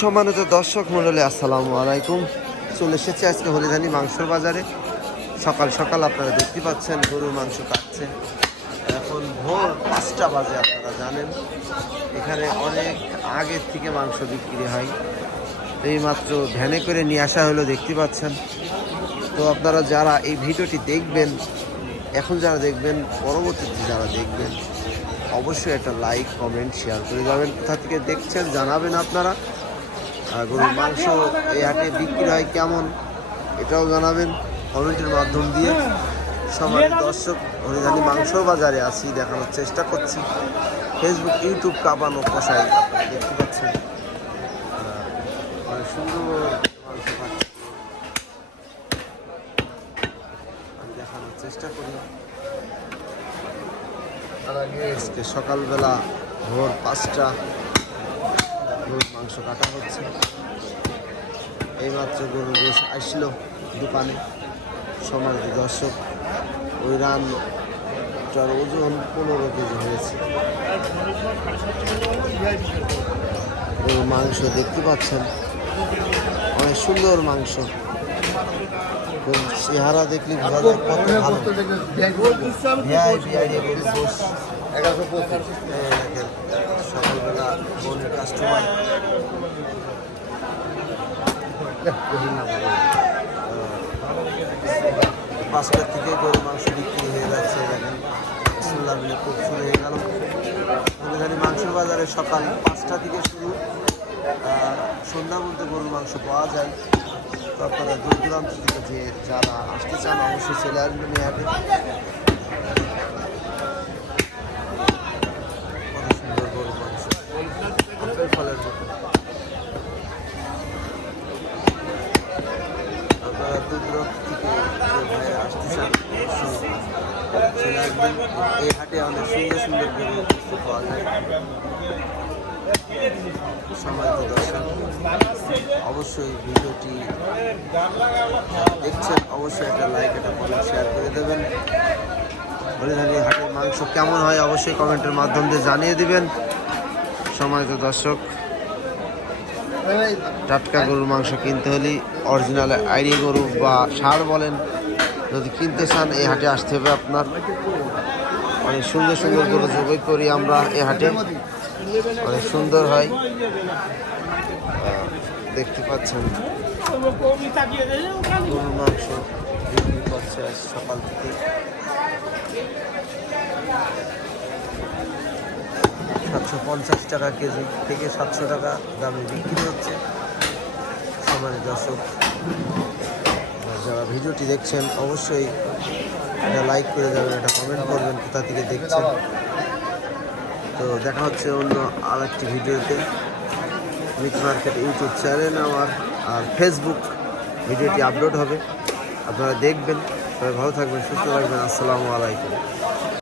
সম্মানিত দর্শক মণ্ডলী, আসসালামু আলাইকুম। চলে এসেছে আজকে হলিধানি মাংসর বাজারে। সকাল সকাল আপনারা দেখতে পাচ্ছেন গরুর মাংস কাটছে। এখন ভোর 5টা বাজে। আপনারা জানেন এখানে অনেক আগের থেকে মাংস বিক্রি হয়। এইমাত্র ভ্যানে করে নিয়ে আসা হলো, দেখতে পাচ্ছেন। তো আপনারা যারা এই ভিডিওটি দেখবেন, এখন যারা দেখবেন, পরবর্তীতে যারা দেখবেন, অবশ্যই একটা লাইক কমেন্ট শেয়ার করে যাবেন। কোথা থেকে দেখছেন জানাবেন আপনারা। গরুর মাংস এই হাটে বিক্রি হয় কেমন, এটাও জানাবেন কমেন্টের মাধ্যম দিয়ে। সবাই দর্শক, হরিধানি মাংস বাজারে আছি, দেখানোর চেষ্টা করছি। ফেসবুক ইউটিউব কাঁপানো কষাই আপনারা দেখতে পাচ্ছেন। অনেক সুন্দর মাংস পাচ্ছি, আমি দেখানোর চেষ্টা করি। আজকে সকালবেলা ভোর 5টা গরুর মাংস কাটা হচ্ছে। এইমাত্র গরুর গোশ আসলো দোকানে। সম্মানিত দর্শক, ওই রানটার ওজন 15 কেজি হয়েছে। গরুর মাংস দেখতে পাচ্ছেন, অনেক সুন্দর মাংস। চেহারা দেখলে বোঝা যায় কত ভালো। সকালবেলা বোনের কাস্টমার। 5টার থেকে গরুর মাংস বিক্রি হয়ে যাচ্ছে। দেখেন বিসমিল্লাহ বলে খুব শুরু হয়ে গেল। হলিধানি মাংস বাজারে সকাল 5টা থেকে শুরু, সন্ধ্যার মধ্যে গরুর মাংস পাওয়া যায়। তো আপনারা দূর দূরান্ত থেকে যে যারা আসতে চান অবশ্যই চলে আসবেন এই হাটে। কত সুন্দর গরুর মাংস, আপেল ফলের মতো। আপনারা দূর দূরান্ত থেকে ভাই আসতে চান চলে আসবেন। এই হাটে অনেক সুন্দর সুন্দর গরু পাওয়া যায়। সম্মানিত দর্শক, অবশ্যই ভিডিওটি দেখছেন, অবশ্যই একটা লাইক, একটা কমেন্ট শেয়ার করে দেবেন। হলিধানি হাটের মাংস কেমন হয় অবশ্যই কমেন্টের মাধ্যম দিয়ে জানিয়ে দিবেন। সম্মানিত দর্শক, টাটকা গরুর মাংস কিনতে হলে অরিজিনাল আইডি গরু বা ষাঁড় বলেন, যদি কিনতে চান এই হাটে আসতে হবে আপনার। অনেক সুন্দর সুন্দর গরু জবাই করি আমরা এই হাটে, অনেক সুন্দর হয়। দেখতে পাচ্ছেন গরুর মাংস বিক্রি করছে সকাল থেকে। 750 টাকা কেজি থেকে 700 টাকা দামে বিক্রি হচ্ছে। সম্মানিত দর্শক, যারা ভিডিওটি দেখছেন অবশ্যই একটা লাইক করে যাবেন, একটা কমেন্ট করবেন কোথা থেকে দেখছেন। তো দেখা হচ্ছে অন্য আরেকটি ভিডিওতে। মিট মার্কেট ইউটিউব চ্যানেল আমার, আর ফেসবুক ভিডিওটি আপলোড হবে, আপনারা দেখবেন। সবাই ভালো থাকবেন, সুস্থ থাকবেন। আসসালামু আলাইকুম।